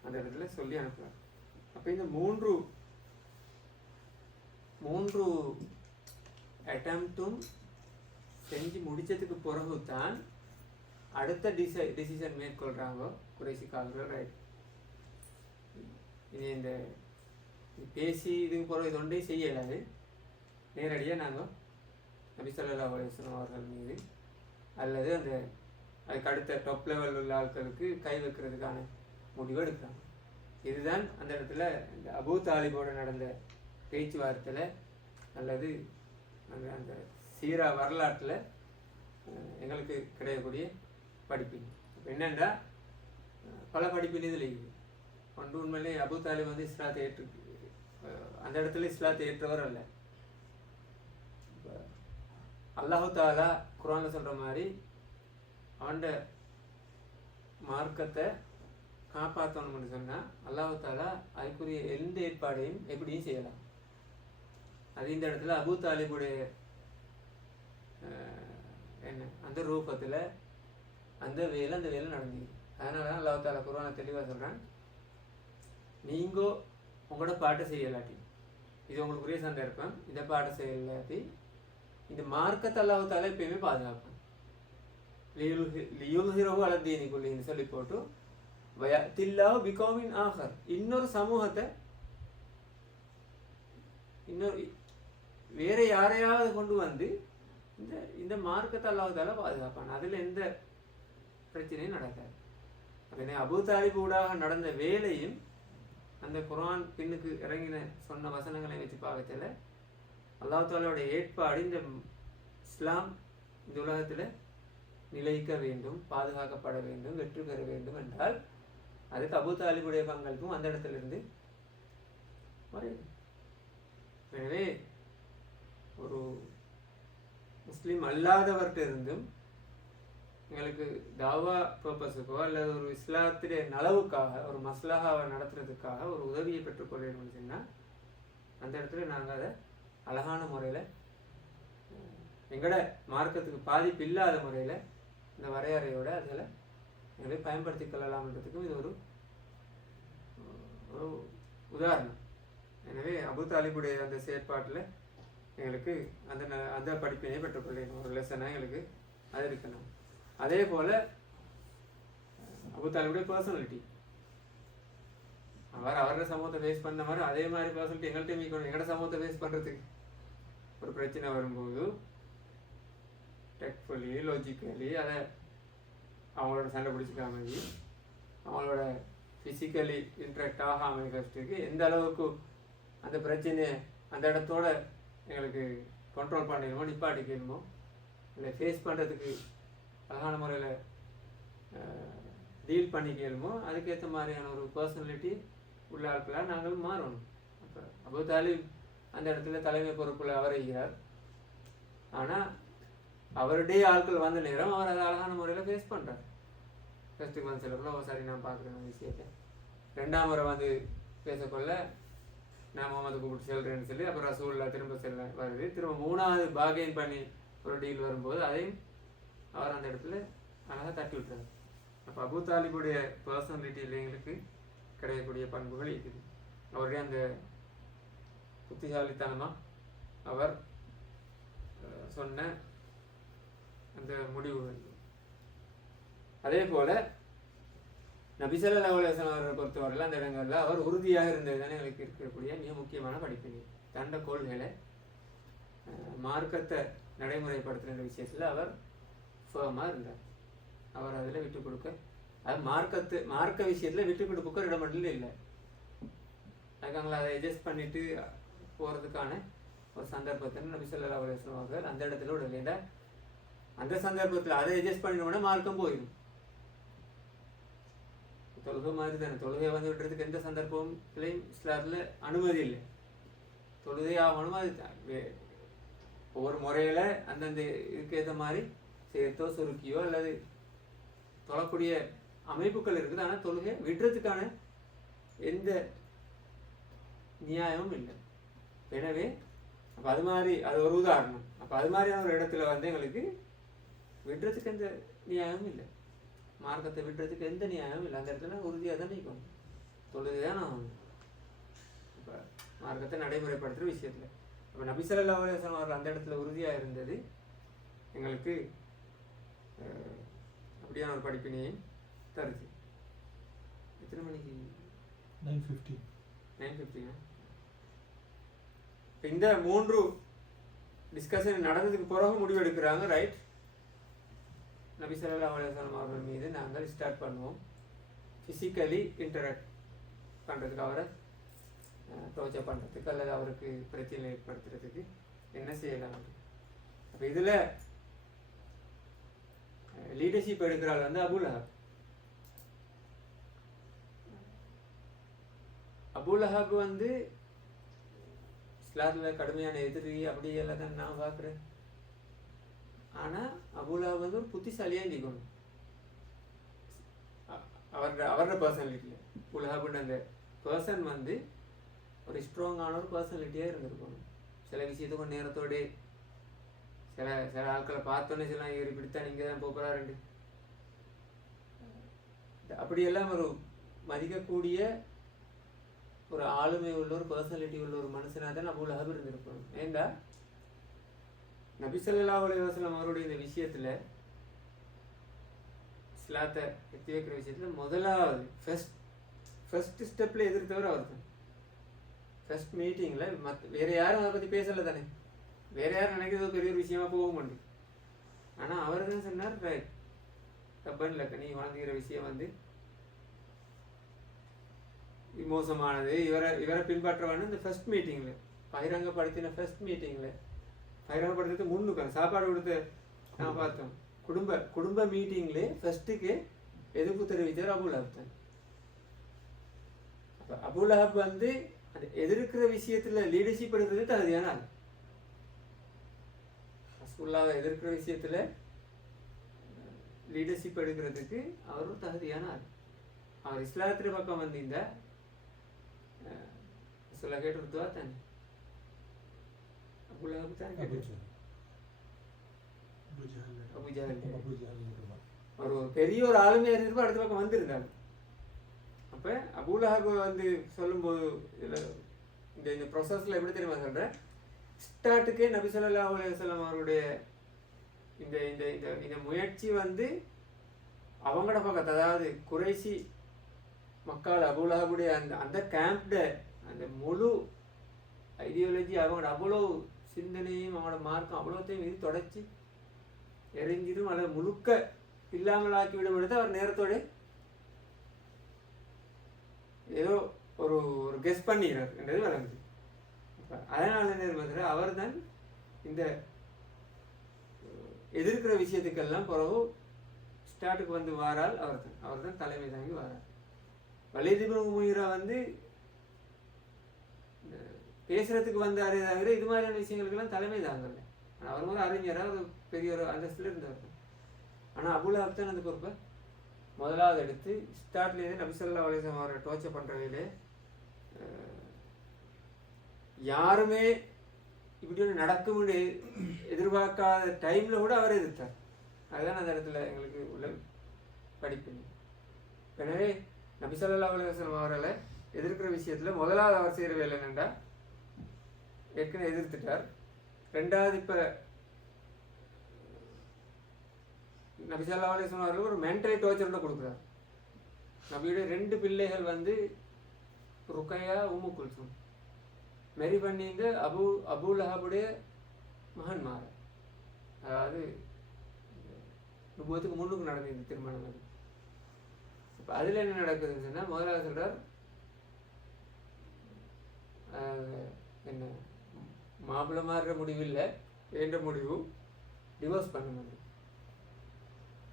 அந்த இடத்துல சொல்லி அனுப்புகிறார். அப்போ இந்த மூன்று அட்டம்ப்டும் செஞ்சு முடிச்சதுக்கு பிறகு தான் அடுத்த டிசிஷன் மேற்கொள்கிறாங்க குறைசி காவலர்கள். ரைட், இனி இந்த பேசி இதுக்கு பிறகு இது ஒன்றையும் செய்யலாது, நேரடியாக நாங்கள் நபி ஸல்லல்லாஹு அலைஹி வஸல்லம் அவர்கள் மீது அல்லது அதுக்கு அடுத்த டாப் லெவல் உள்ள ஆட்களுக்கு கை வைக்கிறதுக்கான முடிவு எடுக்கிறாங்க. இதுதான் அந்த இடத்துல இந்த அபு தாலிபோடு நடந்த பேச்சுவார்த்தையில் அல்லது அந்த சீரா வரலாற்றில் எங்களுக்கு கிடைக்கக்கூடிய படிப்பின். என்னென்னா பல படிப்பின் இதில் இருக்குது. ஒன்று உண்மையிலே அபு தாலிப் இஸ்லாத்தை அந்த இடத்துல இஸ்லாத்தை ஏற்றவர் அல்ல. அல்லாஹு தாலா குர்ஆன்ல சொல்கிற மாதிரி அவன் மார்க்கத்தை காப்பாற்றணும்னு சொன்னால் அல்லாஹு தாலா அதுக்குரிய எந்த ஏற்பாடையும் எப்படியும் செய்யலாம். அது இந்த இடத்துல அபு தாலிபுடைய அந்த ரூபத்தில் அந்த வேலை நடந்தது. அதனால தான் அல்லாஹு தாலா குர்ஆனை தெளிவாக சொல்கிறான், நீங்கள் உங்களோட பாட்டை செய்யலாட்டி, இது உங்களுக்குரிய சந்தர்ப்பம், இந்த பாட்டை செய்யலாட்டி இந்த மார்க்கத்தை அல்லாஹு தாலா எப்பயுமே பாதுகாப்பான். லியுல்ஹிரஹு அலா தீனி குல்லிஹி சொல்லி போட்டு வயத்தில்லாஹு பிகௌமின் ஆகர், இன்னொரு சமூகத்தை இன்னொரு வேற யாரையாவது கொண்டு இந்த மார்க்கத்தை அல்லாஹு தாலா பாதுகாப்பான். அதில் எந்த பிரச்சனையும் நடக்காது. அப்படின்னா அபு தாலிப் ஊடாக நடந்த வேலையும் அந்த குர்ஆன் பின்னுக்கு இறங்கின சொன்ன வசனங்களை வச்சு பார்க்கல அல்லாஹ் தாலாவுடைய ஏற்பாடு இந்த இஸ்லாம் இந்த உலகத்தில் நிலைக்க வேண்டும், பாதுகாக்கப்பட வேண்டும், வெற்றி பெற வேண்டும் என்றால் அதுக்கு அபு தாலிபுடைய பங்களிப்பும் அந்த இடத்துலேருந்து வரையும். எனவே ஒரு முஸ்லீம் அல்லாதவர்கிட்ட இருந்தும் எங்களுக்கு தாவா பர்பஸுக்கோ அல்லது ஒரு இஸ்லாத்துடைய நலவுக்காக ஒரு மஸ்லஹாவை நடத்துறதுக்காக ஒரு உதவியை பெற்றுக்கொள்ளணும்னு சொன்னால் அந்த இடத்துல நாங்கள் அதை அழகான முறையில் எங்களோட மார்க்கத்துக்கு பாதிப்பு இல்லாத முறையில் இந்த வரையறையோட அதில் எங்களை பயன்படுத்தி கொள்ளலாம்ன்றதுக்கும் இது ஒரு உதாரணம். எனவே அபு தாலிபுடைய அந்த செயற்பாட்டில் எங்களுக்கு அந்த படிப்பினை பெற்றுக்கொள்ளணும், ஒரு லெசனாக எங்களுக்கு அது இருக்கணும். அதே போல் அபு தாலிபுடைய பர்சனாலிட்டி, அவரோட சமூகத்தை ஃபேஸ் பண்ண மாதிரி அதே மாதிரி பர்சனாலிட்டி எங்கள்கிட்ட மீக்கணும். எங்களோட சமூகத்தை ஃபேஸ் பண்ணுறதுக்கு ஒரு பிரச்சனை வரும்போது டெக்ஃபுல்லி லாஜிக்கலி அதை அவங்களோட சண்டை பிடிச்சிக்காம அவங்களோட ஃபிசிக்கலி இன்ட்ராக்ட் ஆகாமல் ஃபஸ்ட்டுக்கு எந்த அளவுக்கு அந்த பிரச்சனையை அந்த இடத்தோட எங்களுக்கு கண்ட்ரோல் பண்ணிக்கணுமோ நிப்பாட்டிக்கணுமோ இல்லை ஃபேஸ் பண்ணுறதுக்கு அழகான முறையில் டீல் பண்ணிக்கணுமோ அதுக்கேற்ற மாதிரியான ஒரு பர்சனாலிட்டி உள்ள ஆட்களாக நாங்கள் மாறணும். அப்போ அபு தாலிப் அந்த இடத்துல தலைமை பொறுப்பில் அவர் இருக்கிறார். ஆனால் அவருடைய ஆட்கள் வந்த நேரம் அவர் அதை அழகான முறையில் ஃபேஸ் பண்ணுறார். ஃபஸ்ட்டுக்கு வந்து சிலப்போ சரி நான் பார்க்குறேன் விஷயத்தை, ரெண்டாம் முறை வந்து பேசக்கொள்ள நான் முகமது கூப்பிட்டு செல்றேன்னு சொல்லி அப்புறம் ரசூல்லா திரும்ப செல்ல வருது. திரும்ப மூணாவது பாகெயின் பண்ணி ஒரு டீல் வரும்போது அதையும் அவர் அந்த இடத்துல அழகாக தட்டி விட்டுறாரு. அப்போ அபு தாலிபுடைய பர்சனாலிட்டியில் எங்களுக்கு கிடைக்கக்கூடிய பண்புகள் இருக்குது. அவருடைய அந்த புத்திசாலித்தனமாக அவர் சொன்ன அந்த முடிவுகள். அதே போல் நபி ஸல்லல்லாஹு அலைஹி வஸல்லம் அவரை பொறுத்தவரையில் அந்த இடங்களில் அவர் உறுதியாக இருந்தது தானே எங்களுக்கு இருக்கக்கூடிய மிக முக்கியமான படிப்பினை. தண்ட கோள்களை மார்க்கத்தை நடைமுறைப்படுத்துகிற விஷயத்தில் அவர் ஃபேமாக இருந்தார். அவர் அதில் விட்டு கொடுக்க, அது மார்க்க விஷயத்தில் விட்டு கொடுக்க இடமட்டில் இல்லை. அதுக்காங்கள அதை அட்ஜஸ்ட் பண்ணிட்டு போகிறதுக்கான ஒரு சந்தர்ப்பத்தை நபி ஸல்லல்லாஹு அலைஹி வஸல்லம் அவர்கள் அந்த இடத்துல விடலைண்டா அந்த சந்தர்ப்பத்தில் அதை அட்ஜஸ்ட் பண்ணினோம்னா மார்க்கம் போயிடும். தொழுகை மாதிரி தானே, தொழுகை வந்து விட்டுறதுக்கு எந்த சந்தர்ப்பத்திலையும் இஸ்லாத்தில் அனுமதி இல்லை. தொழுகை ஆகணும், அது ஒவ்வொரு முறையில் அந்தந்த இதுக்கேற்ற மாதிரி சேர்த்தோ சுருக்கியோ அல்லது தொழக்கூடிய அமைப்புகள் இருக்குது. ஆனால் தொழுகை விடுறதுக்கான எந்த நியாயமும் இல்லை. எனவே அப்போ அது மாதிரி அது ஒரு உதாரணம். அப்போ அது மாதிரியான ஒரு இடத்துல வந்து எங்களுக்கு விடுறதுக்கு எந்த நியாயமும் இல்லை, மார்க்கத்தை விடுறதுக்கு எந்த நியாயமும் இல்லை. அந்த இடத்துல உறுதியாக தான் நிற்கும், தொழுகை தான் நான் இப்போ மார்க்கத்தை நடைமுறைப்படுத்துகிற விஷயத்தில். அப்போ நபி ஸல்லல்லாஹு அலைஹி வஸல்லம் அவர்கள் அந்த இடத்துல உறுதியாக இருந்தது எங்களுக்கு அப்படியான ஒரு படிப்பினையை தருது. எத்தனை மணிக்கு? 9:50. இப்போ இந்த 3 டிஸ்கஷன் நடந்ததுக்கு பிறகு முடிவு எடுக்கிறாங்க. ரைட், நபி ஸல்லல்லாஹு அலைஹி வஸல்லம் அவர்கள் மீது நாங்கள் ஸ்டார்ட் பண்ணுவோம் ஃபிசிக்கலி இன்டராக்ட் பண்ணுறதுக்கு, அவரை டோர்ச்சர் பண்ணுறதுக்கு அல்லது அவருக்கு பிரச்சனை ஏற்படுத்துறதுக்கு என்ன செய்யலாம். அப்போ இதில் லீடர்ஷிப் எடுக்கிறாள் வந்து அபூ லஹப். அபூ லஹப் வந்து இஸ்லாத்தில் கடுமையான எதிரி அப்படி எல்லாம் தான் நான் பார்க்குறேன். ஆனால் அபூ லஹப் வந்து ஒரு புத்திசாலியாக இருந்திக்கணும். அவரோட பர்சனாலிட்டியில் அபூ லஹப்ன்ற அந்த பர்சன் வந்து ஒரு ஸ்ட்ராங்கான ஒரு பர்சனாலிட்டியாக இருந்திருக்கணும். சில விஷயத்துக்கு கொஞ்சம் நேரத்தோடு சில ஆட்களை பார்த்தோன்னே சில இவர் இப்படித்தான் இங்கே தான் போகிறாருண்டு அப்படியெல்லாம் ஒரு மதிக்கக்கூடிய ஒரு ஆளுமை உள்ள ஒரு பர்சனாலிட்டி உள்ள ஒரு மனுஷனாக தான் அபூ லஹப் இருந்திருக்கணும். ஏண்டா நபி ஸல்லல்லாஹு அலைஹி வஸல்லம் அவருடைய இந்த விஷயத்தில் இஸ்லாத்தை எத்தி வைக்கிற விஷயத்தில் முதலாவது ஃபர்ஸ்ட் ஸ்டெப்பில் எதிர்த்தவர் அவர் தான். ஃபர்ஸ்ட் மீட்டிங்கில் வேறு யாரும் அதை பற்றி பேசலை தானே, வேறு யாரும் நினைக்கிறது பெரிய ஒரு விஷயமா போக முடியும். ஆனால் அவர் தான் சொன்னார், ரைட் தப்பன்ல நீ வழங்குகிற விஷயம் வந்து மோசமானது, இவரை பின்பற்றவான்னு இந்த ஃபர்ஸ்ட் மீட்டிங்கில் பகிரங்கப்படுத்தின ஃபர்ஸ்ட் மீட்டிங்கில் பகிரங்கப்படுத்துறது முன்னுக்கு சாப்பாடு கொடுத்து நான் பார்த்தோம். குடும்ப மீட்டிங்லே ஃபர்ஸ்ட்டுக்கு எதிர்ப்பு தெரிவித்தார் அபூ லஹப் தான். அப்போ அபூ லஹப் வந்து அந்த எதிர்க்கிற விஷயத்தில் லீடர்ஷிப் எடுக்கிறது தகுதியான ஆள். ரசூலுல்லாஹ்வை எதிர்க்கிற விஷயத்தில் லீடர்ஷிப் எடுக்கிறதுக்கு அவரும் தகுதியான ஆள். அவர் இஸ்லாத்திர பக்கம் வந்திருந்தா சொல்ல கேட்டுருத்துவா தானே, அபூ லஹப் தானே கேட்டு அபூஜஹல் ஒரு பெரிய ஒரு ஆளுமையாக இருந்திருப்போம், அடுத்த பக்கம் வந்திருந்தாங்க. அப்போ அபூலஹப் வந்து சொல்லும்போது இதில் இந்த ப்ரொசஸில் எப்படி தெரியுமா சொல்கிறேன், ஸ்டார்ட்டுக்கே நபி ஸல்லல்லாஹு அலைஹி வஸல்லம் அவருடைய இந்த இந்த இந்த இந்த முயற்சி வந்து அவங்களோட பக்கத்து, அதாவது குறைசி மக்கள் அபூலஹபுடைய அந்த அந்த கேம்ப்ட அந்த முழு ஐடியாலஜி, அவங்களோட அவ்வளோ சிந்தனையும் அவங்களோட மார்க்கம் அவ்வளோத்தையும் இது தொடச்சி எரிஞ்சிடும் அல்லது முழுக்க இல்லாமல் ஆக்கிவிடும் பொழுது அவர் நேரத்தோடு ஏதோ ஒரு ஒரு கெஸ் பண்ணிடுறார் என்றது வழங்குது. அதனால என்ன அவர் தான் இந்த எதிர்க்கிற விஷயத்துக்கெல்லாம் பிறகு ஸ்டார்ட்டுக்கு வந்து வாரால் அவர் தான் தலைமை தாங்கி வாரார். வலீத் இப்னு முகீரா வந்து பேசுறதுக்கு வந்தாரே தவிர இது மாதிரியான விஷயங்களுக்கெல்லாம் தலைமை தாங்கல. அவர் ஒரு அறிஞராக ஒரு பெரிய ஒரு அந்தஸ்தில் இருந்தவர். ஆனால் அபூலஹப் தான் அந்த பொறுப்பை முதலாவது எடுத்து ஸ்டார்ட்லேயே நபி ஸல்லல்லாஹு அலைஹி வஸல்லம் அவரை டோர்ச்சர் பண்ணுறவையிலே யாருமே இப்படி ஒன்று நடக்கும்னு எதிர்பார்க்காத டைமில் கூட அவர் எதிர்த்தார். அதுதான் அந்த இடத்துல எங்களுக்கு உள்ள படிப்பு. எனவே நபி ஸல்லல்லாஹு அலைஹி வஸல்லம் அவர்களை எதிர்க்கிற விஷயத்தில் முதலாவது அவர் செய்கிற வேலை என்னென்னா, ஏற்கனவே எதிர்த்துட்டார். ரெண்டாவது இப்போ நபி ஸல்லல்லாஹு அலைஹி வஸல்லம் அவர்கள் ஒரு மென்டலி டோர்ச்சர் கொடுக்குறார். நபியுடைய 2 பிள்ளைகள் வந்து ருக்கையா, உம்மு குல்சூம் மெரி பண்ணிங்க அபூலஹபுடைய மகன்மார். அதாவது நுபுவத்துக்கு முன்னுக்கு நடந்த இந்த திருமணம் அது. இப்போ அதில் என்ன நடக்குதுன்னு சொன்னால், முதலாவது சொல்கிறார் என்ன மாப்பிள்ளை மாறுற முடிவு இல்லை, வேண்ட முடிவு டிவோர்ஸ் பண்ணணும்.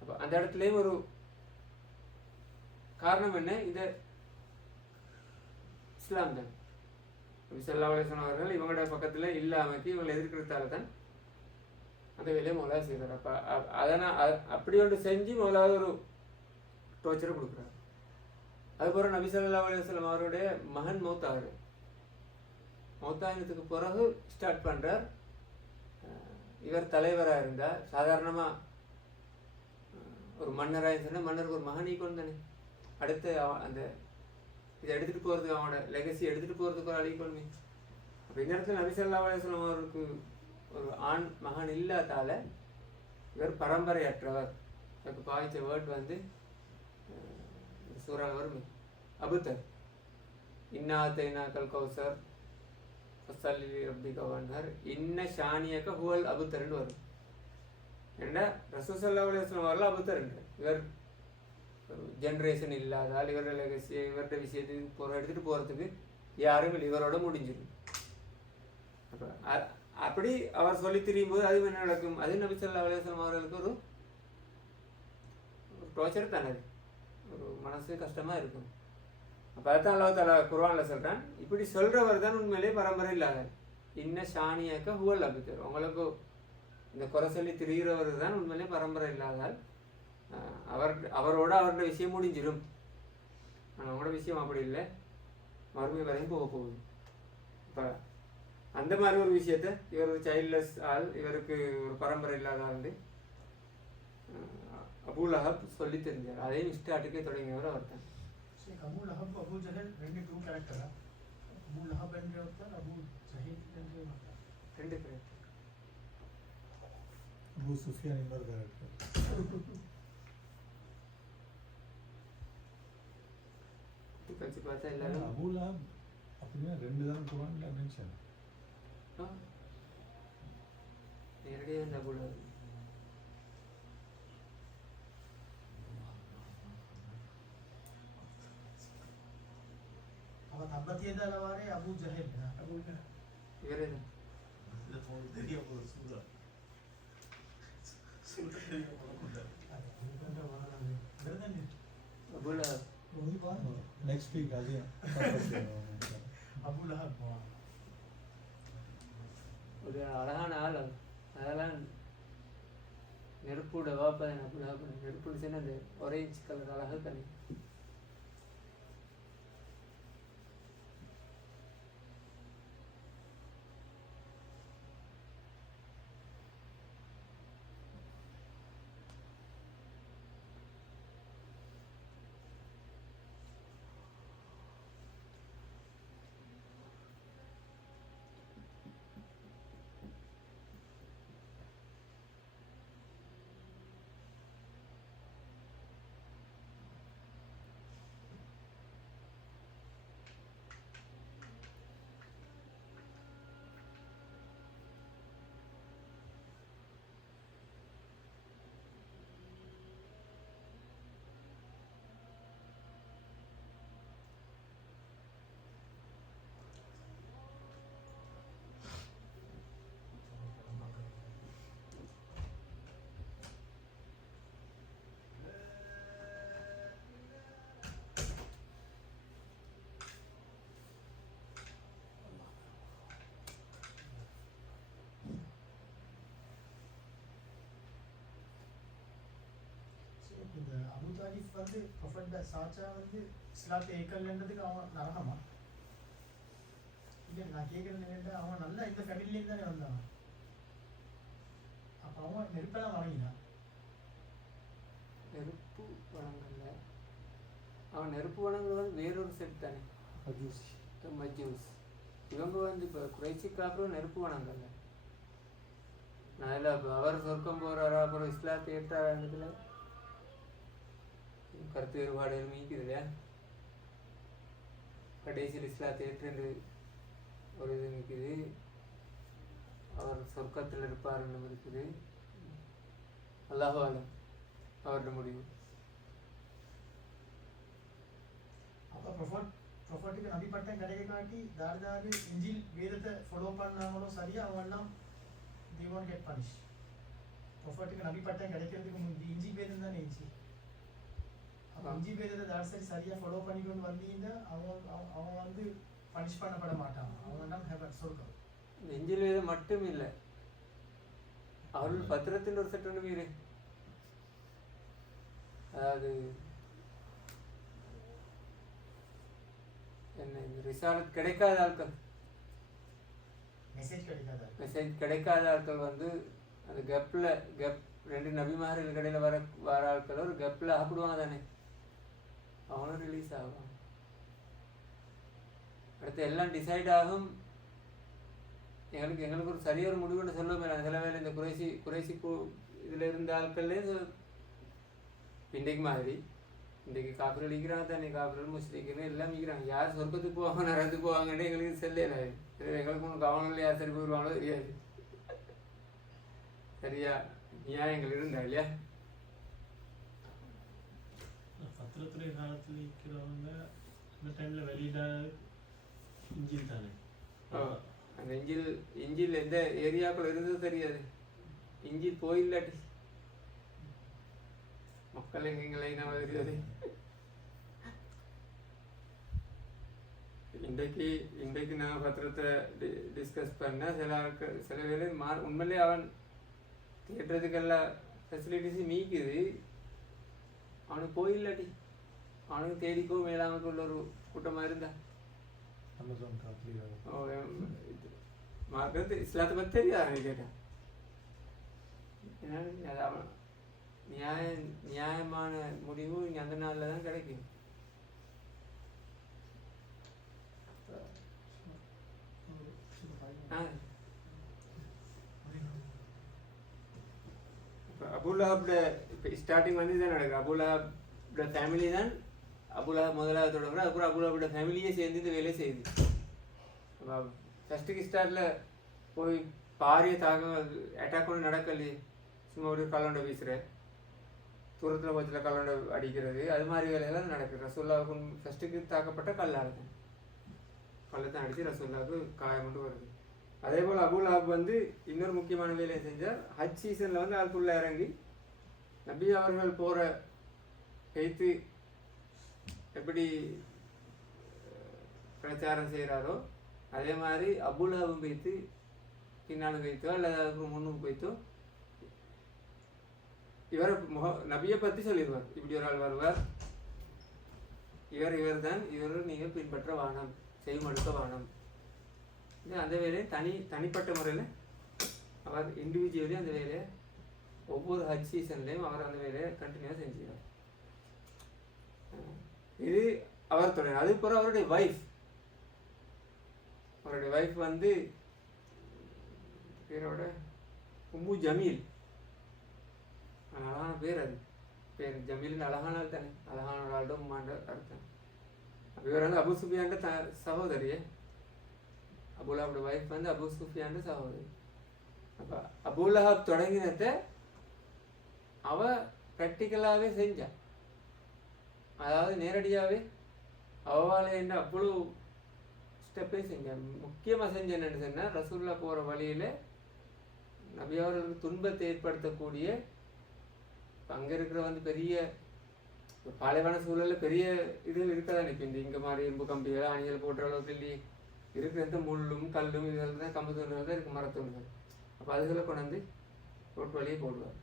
அப்போ அந்த இடத்துலையும் ஒரு காரணம் என்ன, இந்த இஸ்லாம் தான். நபி ஸல்லல்லாஹு அலைஹி வஸல்லம் அவர்கள் இவங்களோட பக்கத்தில் இல்லாமக்கி இவங்களை எதிர்க்கிறதால தான் அந்த வேலையை முதலாக செய்கிறார். அப்போ அதனால் அப்படி ஒன்று செஞ்சு முதலாவது ஒரு டோர்ச்சரை கொடுக்குறாரு. அதுக்கப்புறம் நபி ஸல்லல்லாஹு அலைஹி வஸல்லம் அவருடைய மகன் மௌத்தாகிறார். மௌத்தாயினத்துக்கு பிறகு ஸ்டார்ட் பண்ணுறார். இவர் தலைவராக இருந்தால் சாதாரணமாக ஒரு மன்னராக சொன்னால் மன்னருக்கு ஒரு மகனை கொண்டு தானே அடுத்து அந்த இதை எடுத்துகிட்டு போகிறதுக்கு, அவனோட லெகசி எடுத்துகிட்டு போகிறதுக்கு ஒரு அழிக்கொள்மை. அப்போ இந்த இடத்துல நபி ஸல்லல்லாஹு அலைஹி வஸல்லம் அவருக்கு ஒரு ஆண் மகன் இல்லாதால இவர் பரம்பரையற்றவர். அதுக்கு பாய்ச்ச வேர்ட் வந்து சூறாவில் வரும், அபுத்தர். இன்னாத்தைனாக்கல் கௌசர் ஃபஸல்லி ரப்பிக வன்ஹர் இன்ன ஷானியக ஹுவல் அபுத்தர்ன்னு வரும். ஏன்னா ரசூல் ஸல்லல்லாஹு அலைஹி வஸல்லம் அவர்கள் அபுத்தர் என்ற இவர் ஜென்ரேஷன் இல்லாதால் இவரோட இவருடைய விஷயத்துக்கு எடுத்துகிட்டு போகிறதுக்கு யாரும் இல்லை, இவரோட முடிஞ்சிடும். அப்போ அப்படி அவர் சொல்லி திரியும் போது அது என்ன நடக்கும், அது நபி ஸல்லல்லாஹு அலைஹி வஸல்லம் அவர்களுக்கு ஒரு டோர்ச்சர் தானே, ஒரு மனசு கஷ்டமாக இருக்கும். அப்போ அதுதான் அல்லாஹ் தஆலா குர்ஆனில் சொல்கிறான், இப்படி சொல்கிறவர் தான் உண்மையிலே பரம்பரை இல்லாத இன்ன ஷானியக்க ஹுவல் அபுத்தர். உங்களுக்கு இந்த குறை சொல்லி திரிகிறவர் தான் உண்மையிலே பரம்பரை இல்லாதால் அவரோட அவரோட விஷயம் முடிஞ்சிடும். ஆனால் அவங்களோட விஷயம் அப்படி இல்லை, மறுமை வரையும் போக போகுது. இப்போ அந்த மாதிரி ஒரு விஷயத்த இவர் ஒரு சைல்ட்லெஸ் ஆள், இவருக்கு ஒரு பரம்பரை இல்லாத ஆண்டு அபூலஹப் சொல்லி தெரிஞ்சார். அதையும் ஸ்டார்ட்டுக்கே தொடங்கியவர் அவர் தான். அபூலஹப் அபூ ஜஹல் ரெண்டு டூ கேரக்டரா? அபூலஹப் என்ற ஒருத்தர், அபூ ஜஹல் என்ற ஒருத்தர், ரெண்டு கேரக்டர். அபூ சுஃபியான் இன்னொரு கேரக்டர். கட்சி பார்த்தா எல்லாரும் அபூலஹப் அப்படின்னா 2 தான் குர்ஆன்ல மென்ஷன். நேரடியாக இந்த அபூலஹப் அவன் தப்பத்தியதால வாரே அபூ ஜஹல் இவரே தான். இந்த போன் தெரிய போகுது சூடா சூடா தெரிய போகுது. அபூலஹப் நெக்ஸ்ட் வீக் அது அபூலஹப் ஒரு அழகான ஆள். அதெல்லாம் நெருப்போட வாப்பதன் அபூலஹப். நெருப்புன்னு சொன்ன அந்த ஆரஞ்சு கலர் அழகாக தனி. அபு தாலிப் வந்து ப்ரொஃபட் சாச்சா வந்து இஸ்லாத்தை ஏக்கல்ன்றதுக்கு அவன் நரகமா? இல்லை நான் கேட்குறது என்னென்னா அவன் நல்லா இந்த ஃபேமிலியிலேருந்து தானே வந்தான். அப்போ அவன் நெருப்பெல்லாம் வழங்கினான். நெருப்பு வழங்கல, அவன் நெருப்பு வழங்குறது வேறொரு செட் தானே, மஜூசி. மஜூஸ். இவங்க வந்து இப்போ குறைச்சிக்கு அப்புறம் நெருப்பு வணங்கல. நான் இல்லை அவர் சொர்க்கம் போகிறாரா அப்புறம் இஸ்லாத்தை ஏற்றாரா கருத்து வேறுபாடு மீக்குது இல்லையா? கடைசியில் இஸ்லாத்தை ஏற்று ஒரு இது நிற்குது, அவர் சொர்க்கத்தில் இருப்பாருன்னு இருக்குது. அல்லாஹு ஆலம் அவரோட முடிவு. அப்போ ப்ரொஃபட்டுக்கு நபி பட்டம் கிடைக்க காட்டி தார்தாரு இஞ்சில் வேதத்தை ஃபாலோ பண்ணாங்களோ சரியா அவங்கெல்லாம் they won't get punished. ப்ரொஃபட்டுக்கு நபி பட்டம் கிடைக்கிறதுக்கு முந்தி இஞ்சி வேதம் தானே இஞ்சி. அப்போ இஞ்சி வேதத்தை தார்சரி சரியாக ஃபாலோ பண்ணிக்கொண்டு வந்தீங்கன்னா அவங்க வந்து பனிஷ் பண்ணப்பட மாட்டாங்க. அவங்க தான் ஹெவன் சொர்க்கம். நெஞ்சில் வேதம் மட்டும் இல்லை, அவர்கள் பத்திரத்தின் ஒரு சட்டம் வீடு. அதாவது என்ன ரிசாலத் கிடைக்காத ஆட்கள், மெசேஜ் கிடைக்காத ஆட்கள் வந்து அந்த கெப்பில் ரெண்டு நபிமார்கள் கடையில் வர ஆட்கள் ஒரு கெப்பில் ஆப்பிடுவாங்க தானே, அவனும் ரிலீஸ் ஆகும். அடுத்து எல்லாம் டிசைட் ஆகும். எங்களுக்கு ஒரு சரியான ஒரு முடிவுன்னு சொல்லுவோமே. சில வேலை இந்த குறைசி இதில் இருந்த ஆட்கள்லே இன்றைக்கு மாதிரி இன்றைக்கு காப்பில் அடிக்கிறாங்க தானே, காப்பில் முஸ்லிக்குன்னு எல்லாம் மிக்கிறாங்க. யார் சொர்க்கத்துக்கு போவாங்க நரத்துக்கு போவாங்கன்னு எங்களுக்கு செல்லல. எங்களுக்கு ஒன்று கவனங்கள் யார் சரி போயிடுவாங்களோ தெரியாது. சரியா நியாயங்கள் இருந்தா இல்லையா? பத்திரத்துறை காலத்தில் இருக்கிறவங்க இந்த டைமில் வெளியிட இன்ஜின் தானே. அந்த இஞ்சில் எந்த ஏரியாக்குள்ள இருந்தது தெரியாது. இஞ்சில் போயில்லாட்டி மக்கள் எங்களை நம்ம தெரியாது. இன்றைக்கு நான் பத்திரத்தை டிஸ்கஸ் பண்ண சில வேலை உண்மையிலே அவன் தேடுறதுக்கெல்லாம் ஃபெசிலிட்டிஸும் மீக்குது. அவனுக்கு போயில்லாட்டி அவனுக்கு தேடிக்கோ மேலாமக்கு உள்ள ஒரு கூட்டமாக இருந்தா அமேசான் காப்பில் மார்க்கத்து இஸ்லாத்தை பற்றி தெரியாது கேட்டேன். ஏன்னா அவன் நியாயமான முடிவு இங்கே அந்த நாளில் தான் கிடைக்கும். அபுல்லாஹோட இப்போ ஸ்டார்டிங் வந்து தான் நடக்குது. அபுல்லாஹோட ஃபேமிலி தான் அபுல்லாஹ் முதலாவது தொடங்குற. அதுக்கப்புறம் அபுல்லாஹோட ஃபேமிலியே சேர்ந்து இந்த வேலையை செய்யுது. ஃபஸ்ட்டுக்கு ஸ்டார்டில் போய் பாரிய தாக்கம் அட்டாக் ஒன்று நடக்கலையே, சும்மா ஒரு கல்லண்டை வீசுகிற தூரத்தில் பட்சத்தில் கல்லண்டை அடிக்கிறது, அது மாதிரி வேலையெல்லாம் நடக்குது. ரசூல்லாவுக்கு ஃபஸ்ட்டுக்கு தாக்கப்பட்ட கல்லால் தான் கல்லத்தான் அடித்து ரசூல்லாவுக்கு காயம் கொண்டு வருது. அதே போல் அபுல்லாஹ் வந்து இன்னொரு முக்கியமான வேலையை செஞ்சால் ஹஜ் சீசனில் வந்து அதுக்குள்ளே இறங்கி நபி அவர்கள் போகிற கைத்து எப்படி பிரச்சாரம் செய்கிறாரோ அதே மாதிரி அபுல்லாவும் வைத்து பின்னாலும் வைத்தோ அல்லது அதுக்கு முன்னும் வைத்தோ இவரை நபியை பற்றி சொல்லிடுவார். இப்படி ஒரு ஆள் வருவார், இவர் தான், இவர் நீங்கள் பின்பற்ற வானம், செய்மடுக்க வானம். அந்த வேலையை தனிப்பட்ட முறையில் அவர் இண்டிவிஜுவலி அந்த வேலையை ஒவ்வொரு ஹஜ் சீசன்லேயும் அவர் அந்த வேலையை கண்டினியூவாக செஞ்சுக்கிறார். இது அவர் தொடர். அதுக்கப்புறம் அவருடைய ஒய்ஃப் வந்து பேரோட உம்மு ஜமீல், அழகான பேர். அது பேர் ஜமீலின் அழகான தானே, அழகான ஒரு ஆள்ட உம்மாண்ட அர்த்தம். இவர் வந்து அபு சுஃபியான்ட சகோதரியே. அபுல்லாஹோட ஒய்ஃப் வந்து அபு சுஃபியான்ட சகோதரி. அப்போ அபுல்லஹப் தொடங்கினதை அவ ப்ராக்டிக்கலாகவே செஞ்சான். அதாவது நேரடியாகவே அவவால் என்ன அவ்வளோ ஸ்டெப்பே செஞ்சான். முக்கியமாக செஞ்ச என்னென்னு சொன்னால் ரசூல்லா போகிற வழியில் நபி அவர்களுக்கு துன்பத்தை ஏற்படுத்தக்கூடிய அங்கே இருக்கிற வந்து பெரிய பாலைவன சூழலில் பெரிய இதுகள் இருக்கதான். இப்போ இங்கே மாதிரி இரும்பு கம்பிகள் அணிகள் போடுற அளவுக்கு இல்லையே, இருக்கிறது முள்ளும் கல்லும் இதெல்லாம் தான் கம்பு தூண்டுகள் தான் இருக்குது, மரத்தூண்டுகள். அப்போ அதுகளை கொண்டு வந்து ரோட்டு வழியே போடுவார்.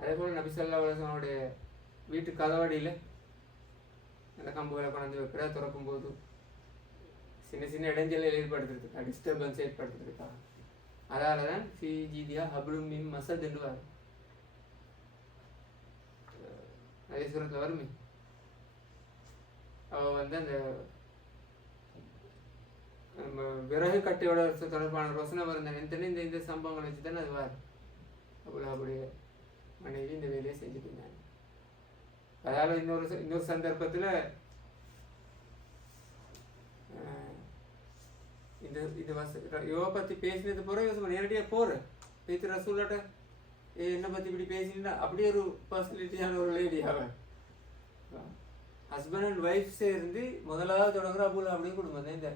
அதே போல் நபி ஸல்லல்லாஹு அலைஹி வஸல்லம் வீட்டு கதவாடியில் அந்த கம்புகளை கொண்டாந்து வைக்கிற திறக்கும் போது சின்ன சின்ன இடைஞ்சலை ஏற்படுத்துறதுக்கா, டிஸ்டர்பன்ஸ் ஏற்படுத்துறதுக்கா. அதால தான் ஃபி ஜீதியா ஹப்லும் மின் மசத் என்றுவார். அதே சூரத்தில் வருமே, அவள் வந்து அந்த நம்ம விறகு கட்டையோட தொடர்பான ரோசனை வருந்த இந்த இந்த சம்பவங்களை வச்சு தானே அது வார். அவ்வளோ அப்படிய மனைவி இந்த வேலையை செஞ்சுட்டு இருந்தாங்க. அதாவது இன்னொரு சந்தர்ப்பத்தில் இந்த யோகா பற்றி பேசினது போகிற யோசனை நேரடியாக போகிற பேத்து ரசூலாட்ட என்னை பற்றி இப்படி பேசினா அப்படியே ஒரு பர்சனாலிட்டியான ஒரு லேடி அவன். ஹஸ்பண்ட் அண்ட் ஒய்ஃப் சேர்ந்து முதலாவது தொடங்குற அபுல் அப்படியே குடும்பம் தான் இந்த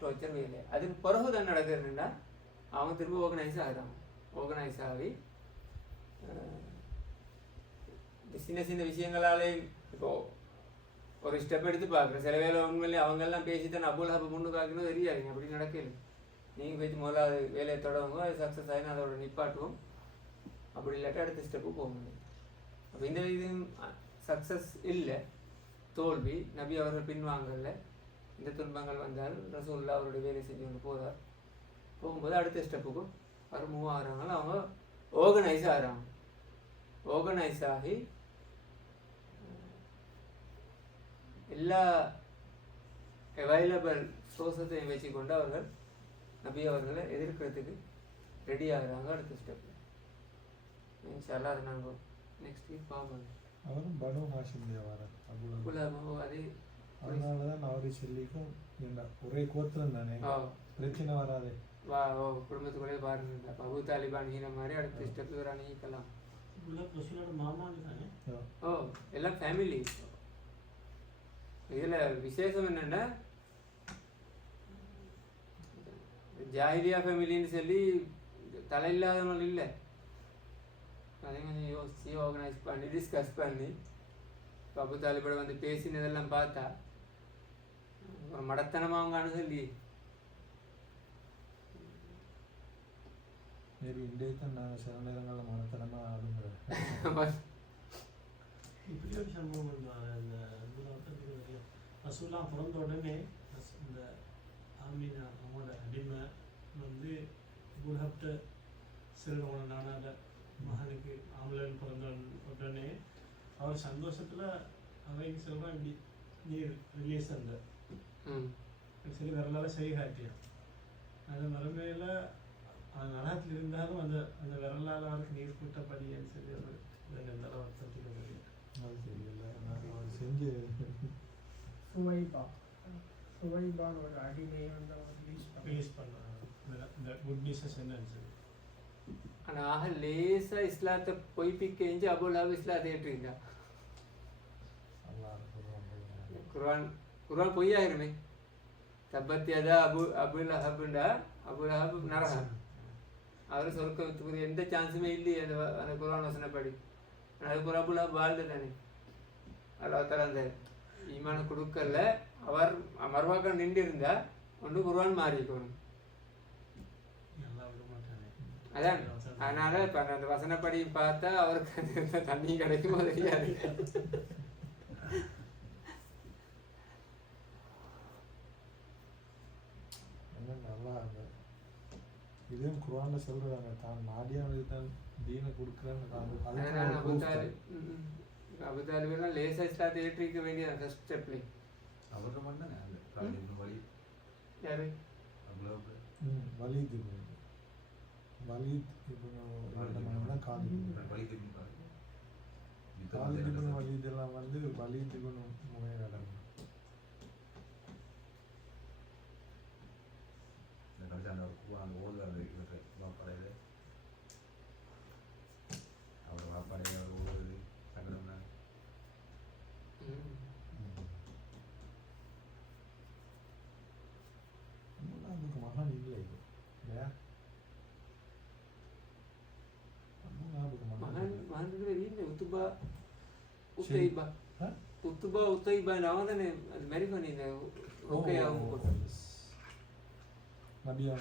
டோர்ச்சர் வேலை. அதுக்கு பிறகு தான் நடக்கிறதுன்னா அவன் திரும்ப ஆர்கனைஸ் ஆகிறான். ஆர்கனைஸ் ஆகி சின்ன சின்ன விஷயங்களாலே இப்போ ஒரு ஸ்டெப் எடுத்து பார்க்குறேன். சில வேலை உண்மையிலே அவங்கெல்லாம் பேசி தான் அபுல் ஹப முன்னு பார்க்கணும் தெரியாதுங்க. அப்படி நடக்கல. நீங்கள் போய்த்து முதலாவது வேலையை தொடங்குவோம், அது சக்ஸஸ் ஆகினா அதோட நிப்பாட்டுவோம். அப்படி இல்லாட்டா அடுத்த ஸ்டெப்பு போக முடியும். அப்போ இந்த இது சக்ஸஸ் இல்லை, தோல்வி. நபி அவர்கள் பின்வாங்கல. இந்த துன்பங்கள் வந்தால் ரசூலுல்லாஹ் அவருடைய வேலை செஞ்சு கொண்டு போகிறார். போகும்போது அடுத்த ஸ்டெப்புக்கும் அவர் மூவ் ஆகிறாங்க. அவங்க ஆர்கனைஸ் ஆகிறாங்க. ஆர்கனைஸ் ஆகி எல்லா அவைலபிள் சோர்ஸத்தையும் வச்சுக்கொண்டு அவர்கள் நபி அவர்களை எதிர்க்கிறதுக்கு ரெடி ஆகிறாங்க. அடுத்த ஸ்டெப் இன்ஷால்லா அது நாங்கள் நெக்ஸ்ட் வீக் பார்ப்போம். அவரும் பனு ஹாஷிம் தேவாரர் அதே அதனால தான் அவரை சொல்லிக்கும் ஒரே கோத்திரம் தானே, பிரச்சனை வராது. குடும்பத்துக்குள்ளே பாருங்க. அபு தாலிப் அணுகின மாதிரி அடுத்த ஸ்டெப் இவர் அணுகிக்கலாம். ஓ எல்லாம் ஃபேமிலி. இதில் விசேஷம் என்னென்னா ஜாஹிலியா ஃபேமிலின்னு சொல்லி தலை இல்லாதவங்க இல்லை. அதே கொஞ்சம் யோசிச்சு ஆர்கனைஸ் பண்ணி டிஸ்கஸ் பண்ணி அபு தாலிபோட வந்து பேசினதெல்லாம் பார்த்தா ஒரு மடத்தனமாக அவங்க அணுகலையே. மேபி இன்றைய தான் நாங்கள் சில நேரங்களில் மனத்தனமாக ஆடுங்க. இப்படி ஒரு சம்பவம் பண்ணுவாங்க. இந்த ரசூலாம் பிறந்த உடனே இந்த ஆமீனா அவங்களோட அடிமை வந்து குல்ஹப்ட சிறுவன நானாத மகனுக்கு ஆம்பளன் பிறந்த உடனே அவர் சந்தோஷத்தில் அவங்க சொல்கிறான் இப்படி நீர் ரிலீஸ் அந்த சரி வரலால செய் காட்டியான். அந்த மறுமையில் அது நரகத்தில் இருந்தாலும் அந்த அந்த விரலால் அவருக்கு நீர் கூட்டப்படின்னு சொல்லி ஒரு எந்த வருத்தத்துக்கு முடியும். அது தெரியல. நான் அவர் செஞ்சு சுவைபான் ஒரு அடிமையை வந்து ரிலீஸ் பண்ணாங்க. இந்த குட் நியூஸஸ் என்னன்னு சொல்லி. ஆனால் லேசாக இஸ்லாத்தை பொய்ப்பிக்க எஞ்சி அபுல்லாவும் இஸ்லாத்தை ஏற்றுக்கிட்டா. குர்ஆன் பொய்யாயிருமே. தப்பத்தியதா அபுல் ஹபுண்டா அபுல் ஹப் நரகா. அவர் சொர்க்கத்துக்கு எந்த சான்ஸுமே இல்லையே அந்த குர்ஆன் வசனப்படி. அதுக்கு ஒரு அபுல் ஹப் வாழ்ந்து தானே அல்லாஹ் தஆலா அந்த ஈமான கொடுக்கல. அவர் மறுவாக்கம் நின்று இருந்தா ஒன்று குர்ஆன் மாறி இருக்கணும். அதான் அதனால இப்போ அந்த வசனப்படி பார்த்தா அவருக்கு அந்த தண்ணி கிடைக்குமோ தெரியாது. நல்லா இதுவும் குர்ஆன்ல சொல்றாங்க தான் நாடியானது தான் தீனை கொடுக்குறேன்னு. அபு தாலிபெல்லாம் லேசாக இஸ்லாத்தை ஏற்றிக்க வேண்டியது ஃபர்ஸ்ட் ஸ்டெப்ல. அவருக்கு மட்டும் தானே வழி யாரு வலீத் வலீத் இப்னு காலித் இப்னு வலீத் எல்லாம் வந்து வலீத் இப்னு முஹைரன் அந்த ஓதுவார் இவருக்கு வாப்படையில அவர் வாப்படையில் அவர் ஓடுவது சங்கடம் தான். அதுக்கு மகான் இல்லை இது இல்லையா? உத்துபா அவன் தானே அது மாதிரி பண்ணி நபியான